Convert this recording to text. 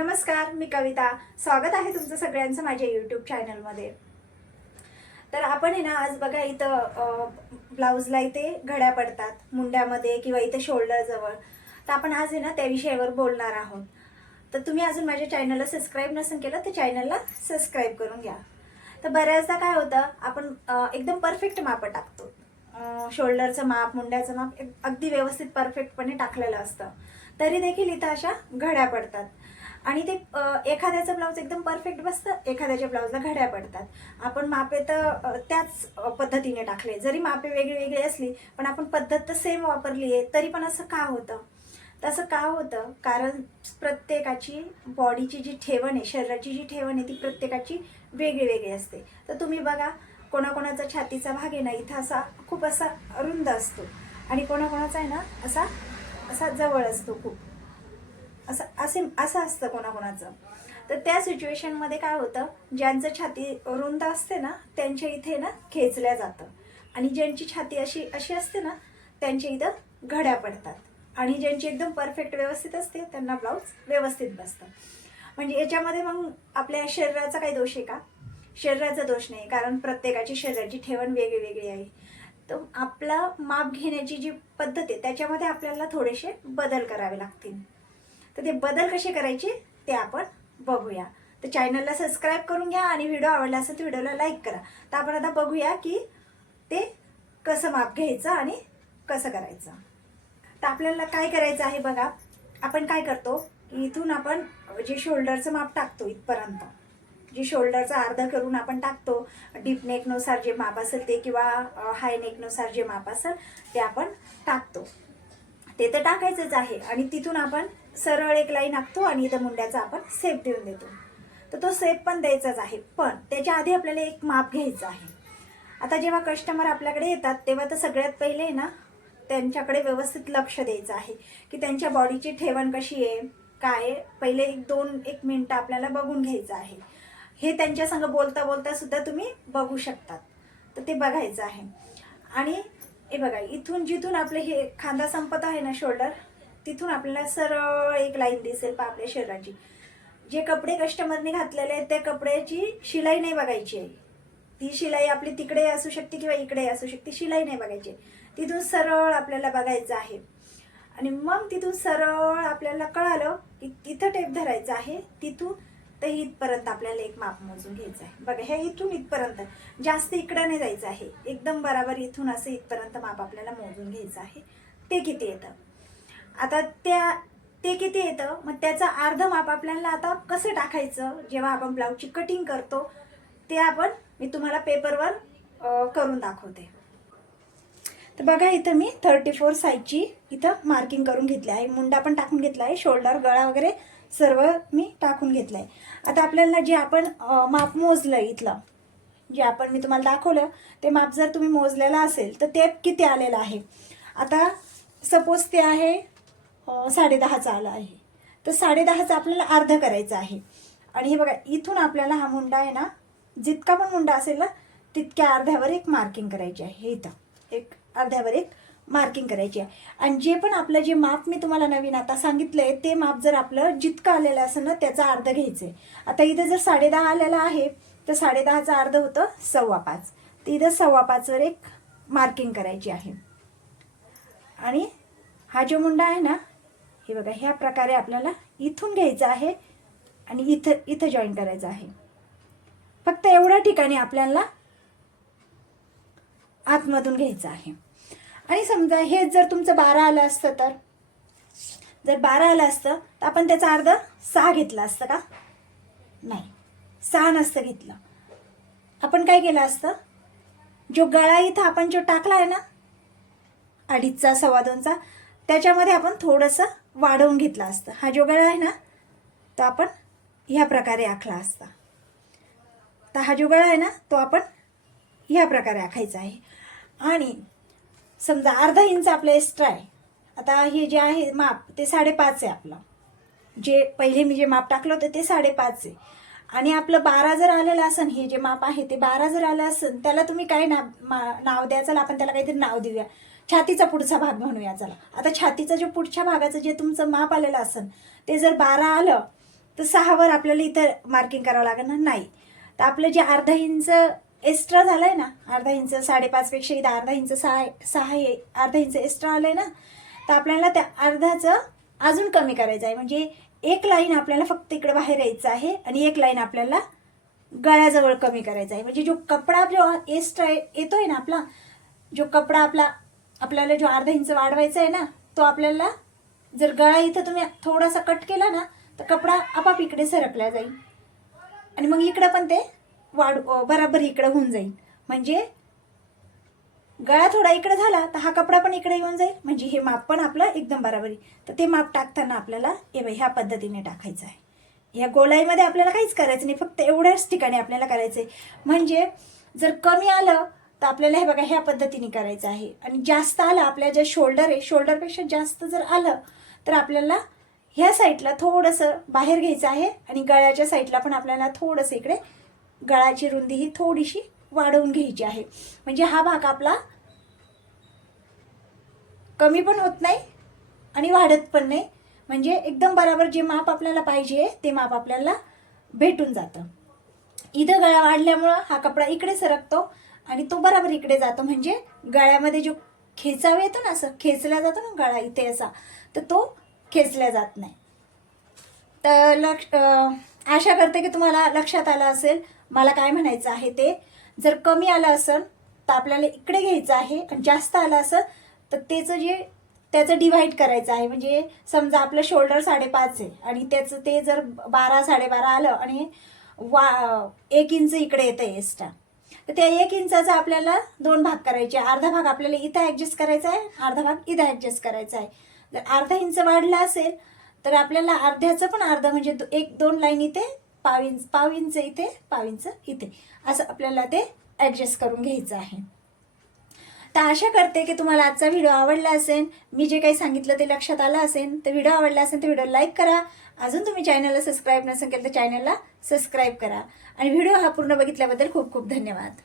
नमस्कार मी कविता. स्वागत आहे तुमचं सगळ्यांचं माझ्या यूट्यूब चॅनलमध्ये तर आपण आहे ना आज बघा इथं ब्लाऊजला इथे घड्या पडतात मुंड्यामध्ये किंवा इथं शोल्डरजवळ तर आपण आज आहे ना त्या विषयावर बोलणार आहोत. तर तुम्ही अजून माझ्या चॅनलला सबस्क्राईब नसेल केलं तर चॅनलला सबस्क्राईब करून घ्या. तर बऱ्याचदा काय होतं आपण एकदम परफेक्ट मापं टाकतो. शोल्डरचं माप मुंड्याचं माप अगदी व्यवस्थित परफेक्टपणे टाकलेलं असतं. तरी देखील इथं अशा घड्या पडतात. आणि ते एखाद्याचं ब्लाऊज एकदम परफेक्ट बसतं एखाद्याच्या ब्लाऊजला घड्या पडतात. आपण मापे तर त्याच पद्धतीने टाकले. जरी मापे वेगळी वेगळी असली पण आपण पद्धत तर सेम वापरली आहे तरी पण असं का होतं? तसं का होतं? कारण प्रत्येकाची बॉडीची जी ठेवण आहे शरीराची जी ठेवण आहे ती प्रत्येकाची वेगळी वेगळी असते. तर तुम्ही बघा कोणाकोणाचा छातीचा भाग आहे ना इथं असा खूप असा रुंद असतो. आणि कोणाकोणाचा आहे ना असा असा जवळ असतो खूप. असं असे असं असतं कोणाकोणाचं. तर त्या सिच्युएशनमध्ये काय होतं ज्यांचं छाती रुंद असते ना त्यांच्या इथे ना खेचल्या जातं. आणि ज्यांची छाती अशी अशी असते ना त्यांच्या इथं घड्या पडतात. आणि ज्यांची एकदम परफेक्ट व्यवस्थित असते त्यांना ब्लाऊज व्यवस्थित बसतं. म्हणजे याच्यामध्ये मग आपल्या शरीराचा काही दोष आहे का? शरीराचा दोष नाही कारण प्रत्येकाची शरीराची ठेवण वेगळी वेगळी आहे. तर आपला माप घेण्याची जी पद्धत आहे त्याच्यामध्ये आपल्याला थोडेसे बदल करावे लागतील. तर ते बदल कसे करायचे ते आपण बघूया. तर चॅनलला सबस्क्राईब करून घ्या आणि व्हिडिओ आवडला असेल तर व्हिडिओला लाईक करा. तर आपण आता बघूया की ते कसं माप घ्यायचं आणि कसं करायचं. तर आपल्याला काय करायचं आहे बघा. आपण काय करतो? की इथून आपण जे शोल्डरचं माप टाकतो इथपर्यंत. जे शोल्डरचं अर्ध करून आपण टाकतो डीप नेकनुसार जे माप असेल ते किंवा हाय नेकनुसार जे माप असेल ते आपण टाकतो. ते तर टाकायचंच आहे आणि तिथून आपण सरळ एक लाईन आखतो आणि इथं मुंड्याचा आपण सेप देऊन देतो. तर तो सेप पण द्यायचाच आहे. पण त्याच्या आधी आपल्याला एक माप घ्यायचं आहे. आता जेव्हा कस्टमर आपल्याकडे येतात तेव्हा तर सगळ्यात पहिले आहे ना त्यांच्याकडे व्यवस्थित लक्ष द्यायचं आहे. की त्यांच्या बॉडीची ठेवण कशी आहे काय पहिले एक दोन एक मिनटं आपल्याला बघून घ्यायचं आहे. हे त्यांच्यासंग बोलता बोलता सुद्धा तुम्ही बघू शकतात. तर ते बघायचं आहे. आणि हे बघा इथून जिथून आपले हे खांदा संपत आहे ना शोल्डर तिथून आपल्याला सरळ एक लाईन दिसेल पा आपल्या शरीराची. जे कपडे कस्टमरने घातलेले आहेत त्या कपड्याची शिलाई नाही बघायची आहे ती शिलाई आपली तिकडे असू शकते किंवा इकडे असू शकते शिलाई नाही बघायची. तिथून सरळ आपल्याला बघायचं आहे. आणि मग तिथून सरळ आपल्याला कळालं की तिथं टेप धरायचं आहे. तिथून तर इथपर्यंत आपल्याला एक माप मोजून घ्यायचं आहे. बघा हे इथून इथपर्यंत. जास्त इकडं नाही जायचं आहे. एकदम बराबर इथून असं इथपर्यंत माप आपल्याला मोजून घ्यायचं आहे. ते किती येतं? आता त्या ते किती येतं? मग त्याचं अर्ध माप आपल्याला आता कसं टाकायचं? जेव्हा आपण ब्लाऊजची कटिंग करतो ते आपण मी तुम्हाला पेपरवर करून दाखवते. तर बघा इथं मी थर्टी फोर साईजची इथं मार्किंग करून घेतली आहे. मुंडा पण टाकून घेतला आहे. शोल्डर गळा वगैरे सर्व मी टाकून घेतलं आहे आता आपल्याला जे आपण माप मोजलं इथलं जे आपण मी तुम्हाला दाखवलं ते माप जर तुम्ही मोजलेलं असेल तर ते किती आलेलं आहे? आता सपोज ते आहे साडेदहाचं आलं आहे. तर साडेदहाचं आपल्याला अर्ध करायचं आहे. आणि हे बघा इथून आपल्याला हा मुंडा आहे ना जितका पण मुंडा असेल ना तितक्या अर्ध्यावर एक मार्किंग करायची आहे. हे इथं एक अर्ध्यावर एक मार्किंग करायची आहे. आणि जे पण आपलं जे माप मी तुम्हाला नवीन आता सांगितलं आहे ते माप जर आपलं जितकं आलेलं असेल ना त्याचा अर्ध घ्यायचं आहे. आता इथं जर साडेदहा आलेला आहे तर साडेदहाचं अर्ध होतं सव्वा पाच. तर इथं सव्वा पाचवर एक मार्किंग करायची आहे. आणि हा जो मुंडा आहे ना हे बघा ह्या प्रकारे आपल्याला इथून घ्यायचं आहे आणि इथं इथं जॉईन करायचं आहे. फक्त एवढ्या ठिकाणी आपल्याला आतमधून घ्यायचं आहे. आणि समजा हे जर तुमचं बारा आलं असतं तर जर बारा आलं असतं तर आपण त्याचा अर्ध सहा घेतला असतं का? नाही. सहा नसतं घेतलं. आपण काय केलं असतं? जो गळा इथं आपण जो टाकला आहे ना अडीचचा सव्वा दोनचा त्याच्यामध्ये आपण थोडंसं वाढवून घेतलं असतं. हा जो गळा आहे ना तो आपण ह्या प्रकारे आखला असता. तर हा जो गळा आहे ना तो आपण ह्या प्रकारे आखायचा आहे. आणि समजा अर्धा इंच आपलं एक्स्ट्रा आहे. आता हे जे आहे माप ते साडेपाच आहे आपलं. जे पहिले मी जे माप टाकलं होतं ते साडेपाच आहे. आणि आपलं बारा जर आलेलं असेल हे जे माप आहे ते बारा जर आलं असेल त्याला तुम्ही काय ना मा- नाव द्या चला आपण त्याला काहीतरी नाव देऊया. छातीचा पुढचा भाग म्हणूया चला. आता छातीचा जो पुढच्या भागाचं जे तुमचं माप आलेलं असेल ते जर बारा आलं तर सहावर आपल्याला इथं मार्किंग करावं लागणार नाही. तर आपलं जे अर्धा इंच एक्स्ट्रा झालंय ना अर्धा इंच साडेपाचपेक्षा इथं अर्धा इंच सहा सहा अर्धा इंच एक्स्ट्रा आलंय ना तर आपल्याला त्या अर्धाचं अजून कमी करायचं आहे. म्हणजे एक लाईन आपल्याला फक्त इकडे बाहेर यायचं आहे आणि एक लाईन आपल्याला गळ्याजवळ कमी करायचा आहे. म्हणजे जो कपडा जो एक्स्ट्रा येतोय ना आपला जो कपडा आपला आपल्याला जो अर्धा इंच वाढवायचा आहे ना तो आपल्याला जर गळा इथं तुम्ही थोडासा कट केला ना तर कपडा आपाप इकडे सरकला जाईल. आणि मग इकडं पण ते वाढ बराबर इकडं होऊन जाईल. म्हणजे गळा थोडा इकडे झाला तर हा कपडा पण इकडे येऊन जाईल. म्हणजे हे माप पण आपलं एकदम बराबरी तर ते माप टाकताना आपल्याला हे बघ, ह्या पद्धतीने टाकायचं आहे. या गोलाईमध्ये आपल्याला काहीच करायचं नाही. फक्त एवढ्याच ठिकाणी आपल्याला करायचं आहे म्हणजे जर कमी आलं तर आपल्याला हे बघा ह्या पद्धतीने करायचं आहे. आणि जास्त आलं आपल्या ज्या शोल्डर आहे शोल्डरपेक्षा जास्त जर आलं तर आपल्याला ह्या साईडला थोडंसं बाहेर घ्यायचं आहे आणि गळ्याच्या साईडला पण आपल्याला थोडंसं इकडे गळाची रुंदी ही थोडीशी वाढवून घ्यायची आहे. म्हणजे हा भाग आपला कमी पण होत नाही आणि वाढत पण नाही. म्हणजे एकदम बराबर जे माप आपल्याला पाहिजे ते माप आपल्याला भेटून जातं. इथं गळा वाढल्यामुळं हा कपडा इकडे सरकतो आणि तो बराबर इकडे जातो. म्हणजे गळ्यामध्ये जो खेचाव येतो ना असं खेचला जातो ना गळा इथे असा तर तो खेचला जात नाही. तर लक्ष आशा करते की तुम्हाला लक्षात आलं असेल मला काय म्हणायचं आहे ते. जर कमी आलं असेल तर आपल्याला इकडे घ्यायचं आहे आणि जास्त आलं असेल तर त्याचं जे त्याचं डिव्हाइड करायचं आहे. म्हणजे समजा आपलं शोल्डर साडेपाच आहे आणि त्याचं ते जर बारा साडेबारा आलं आणि वा एक इंच इकडे येतं एक्स्ट्रा तर त्या एक इंचाचा आपल्याला दोन भाग करायचे अर्धा भाग आपल्याला इथं ॲडजस्ट करायचा आहे अर्धा भाग इथं ॲडजस्ट करायचा आहे. जर अर्धा इंच वाढला असेल तर आपल्याला अर्ध्याचं पण अर्धा म्हणजे एक दोन लाईन इथे पाव इंच पाव इंच इथे पाव इंच इथे. असं आपल्याला ते ॲडजस्ट करून घ्यायचं आहे. तर आशा करते की तुम्हाला आजचा व्हिडिओ आवडला असेल. मी जे काही सांगितलं ते लक्षात आलं असेल. तर व्हिडिओ आवडला असेल तर व्हिडिओ लाईक करा. अजून तुम्ही चॅनलला सबस्क्राईब नसेल केलं तर चॅनलला सबस्क्राईब करा. आणि व्हिडिओ हा पूर्ण बघितल्याबद्दल खूप खूप धन्यवाद.